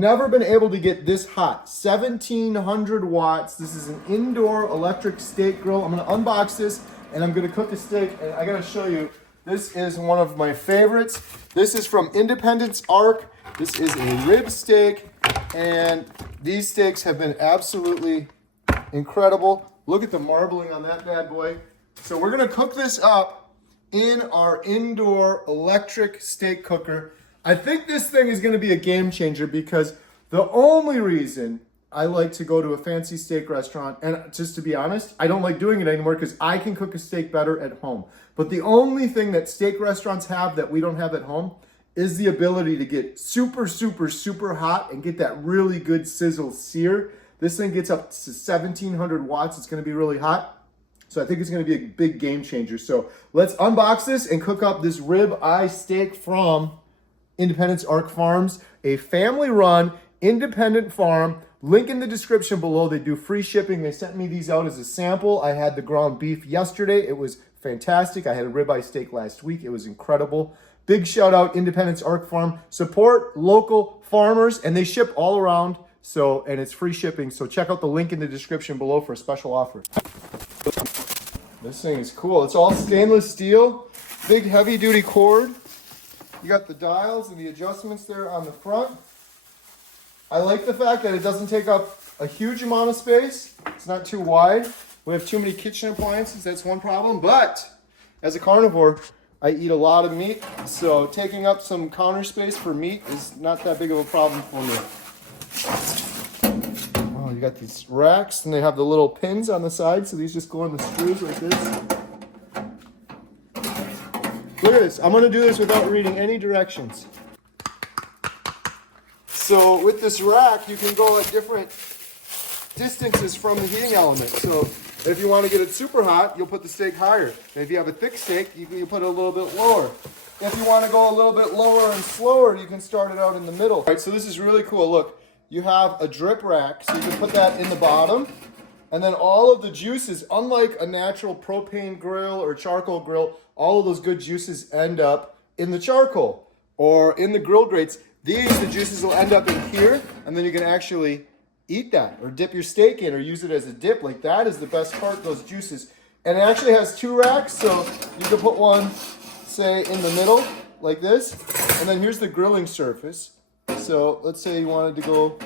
Never been able to get this hot. 1700 watts. This is an indoor electric steak grill. I'm gonna unbox this and I'm gonna cook a steak, and I gotta show you, this is one of my favorites. This is from Independence Arc. This is a rib steak, and these steaks have been absolutely incredible. Look at the marbling on that bad boy. So we're gonna cook this up in our indoor electric steak cooker. I think this thing is going to be a game changer, because the only reason I like to go to a fancy steak restaurant, and just to be honest, I don't like doing it anymore because I can cook a steak better at home. But the only thing that steak restaurants have that we don't have at home is the ability to get super, super, super hot and get that really good sizzle sear. This thing gets up to 1700 watts. It's going to be really hot. So I think it's going to be a big game changer. So let's unbox this and cook up this rib eye steak from Independence Arc Farms, a family-run independent farm. Link in the description below. They do free shipping. They sent me these out as a sample. I had the ground beef yesterday. It was fantastic. I had a ribeye steak last week. It was incredible. Big shout out, Independence Arc Farm. Support local farmers, and they ship all around. So, and it's free shipping. So check out the link in the description below for a special offer. This thing is cool. It's all stainless steel, big heavy duty cord. You got the dials and the adjustments there on the front. I like the fact that it doesn't take up a huge amount of space. It's not too wide. We have too many kitchen appliances. That's one problem. But as a carnivore, I eat a lot of meat. So taking up some counter space for meat is not that big of a problem for me. Oh, you got these racks, and they have the little pins on the side. So these just go on the screws like this. Look at this. I'm going to do this without reading any directions. So with this rack, you can go at different distances from the heating element. So if you want to get it super hot, you'll put the steak higher. And if you have a thick steak, you put it a little bit lower. If you want to go a little bit lower and slower, you can start it out in the middle. All right, so this is really cool. Look, you have a drip rack, so you can put that in the bottom. And then all of the juices, unlike a natural propane grill or charcoal grill, all of those good juices end up in the charcoal or in the grill grates. The juices will end up in here, and then you can actually eat that or dip your steak in or use it as a dip. Like, that is the best part, those juices. And it actually has two racks, so you can put one, say, in the middle like this. And then here's the grilling surface. So let's say you wanted to go,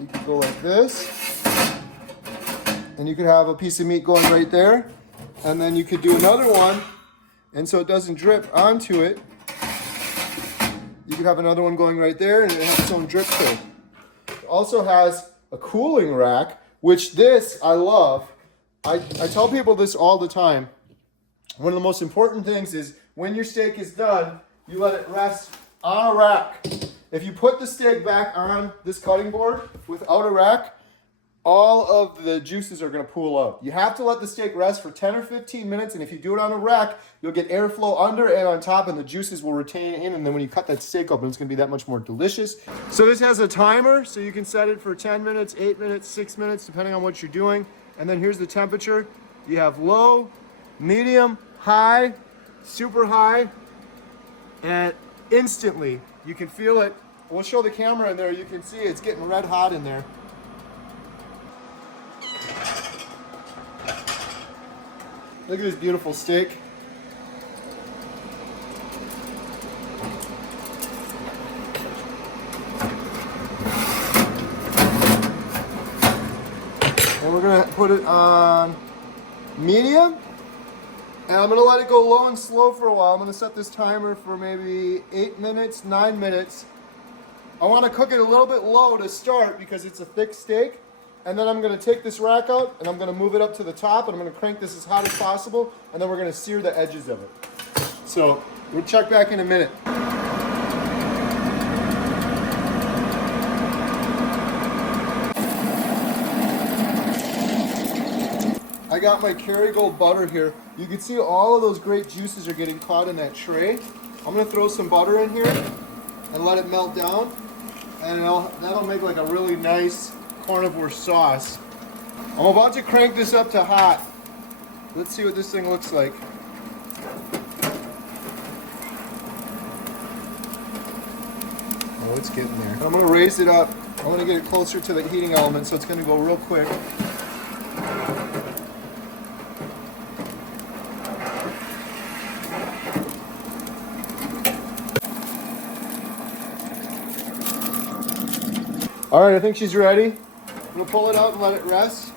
you could go like this. And you could have a piece of meat going right there. And then you could do another one, and so it doesn't drip onto it. You could have another one going right there, and it has its own drip thing. It also has a cooling rack, which this I love. I tell people this all the time. One of the most important things is when your steak is done, you let it rest on a rack. If you put the steak back on this cutting board without a rack, all of the juices are going to pool out. You have to let the steak rest for 10 or 15 minutes, and if you do it on a rack, you'll get airflow under and on top, and the juices will retain in, and then when you cut that steak open, it's going to be that much more delicious. So this has a timer, so you can set it for 10 minutes, 8 minutes, 6 minutes, depending on what you're doing. And then here's the temperature. You have low, medium, high, super high, and instantly you can feel it. We'll show the camera in there. You can see it's getting red hot in there. Look at this beautiful steak. And we're gonna put it on medium. And I'm gonna let it go low and slow for a while. I'm gonna set this timer for maybe 8 minutes, 9 minutes. I wanna cook it a little bit low to start because it's a thick steak. And then I'm going to take this rack out, and I'm going to move it up to the top, and I'm going to crank this as hot as possible, and then we're going to sear the edges of it. So we'll check back in a minute. I got my Kerrygold butter here. You can see all of those great juices are getting caught in that tray. I'm going to throw some butter in here and let it melt down, and that'll make like a really nice carnivore sauce. I'm about to crank this up to hot. Let's see what this thing looks like. Oh, it's getting there. I'm gonna raise it up I want to get it closer to the heating element, so it's going to go real quick. All right, I think she's ready. We'll pull it out and let it rest.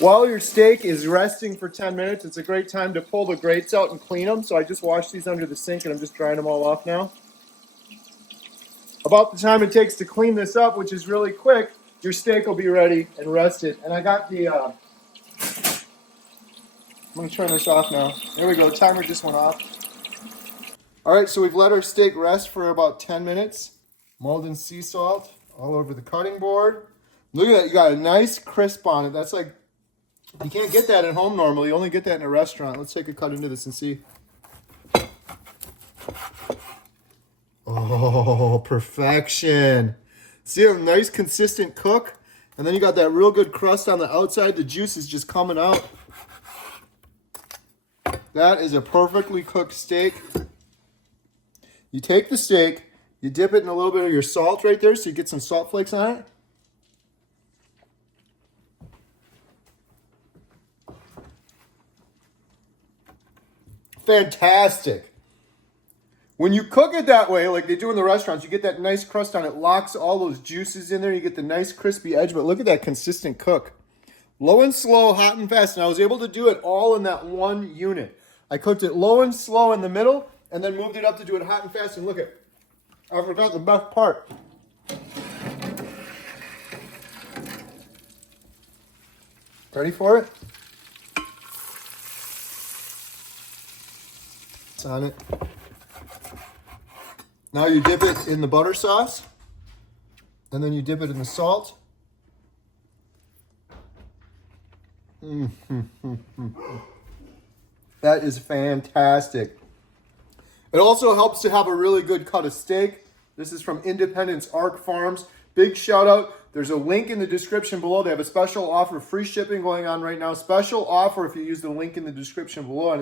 While your steak is resting for 10 minutes, it's a great time to pull the grates out and clean them. So I just washed these under the sink and I'm just drying them all off now. About the time it takes to clean this up, which is really quick, your steak will be ready and rested. And I got the, I'm going to turn this off now. There we go, the timer just went off. All right, so we've let our steak rest for about 10 minutes. Maldon sea salt all over the cutting board. Look at that, you got a nice crisp on it. That's like, you can't get that at home normally. You only get that in a restaurant. Let's take a cut into this and see. Oh, perfection. See a nice consistent cook? And then you got that real good crust on the outside. The juice is just coming out. That is a perfectly cooked steak. You take the steak, you dip it in a little bit of your salt right there so you get some salt flakes on it. Fantastic. When you cook it that way, like they do in the restaurants, you get that nice crust on it, locks all those juices in there, you get the nice crispy edge, but look at that consistent cook. Low and slow, hot and fast, and I was able to do it all in that one unit. I cooked it low and slow in the middle, and then moved it up to do it hot and fast, and look at, I forgot the best part. Ready for it? It's on it. Now you dip it in the butter sauce, and then you dip it in the salt. That is fantastic. It also helps to have a really good cut of steak. This is from Independence Arc Farms. Big shout out. There's a link in the description below. They have a special offer, free shipping going on right now. Special offer if you use the link in the description below. And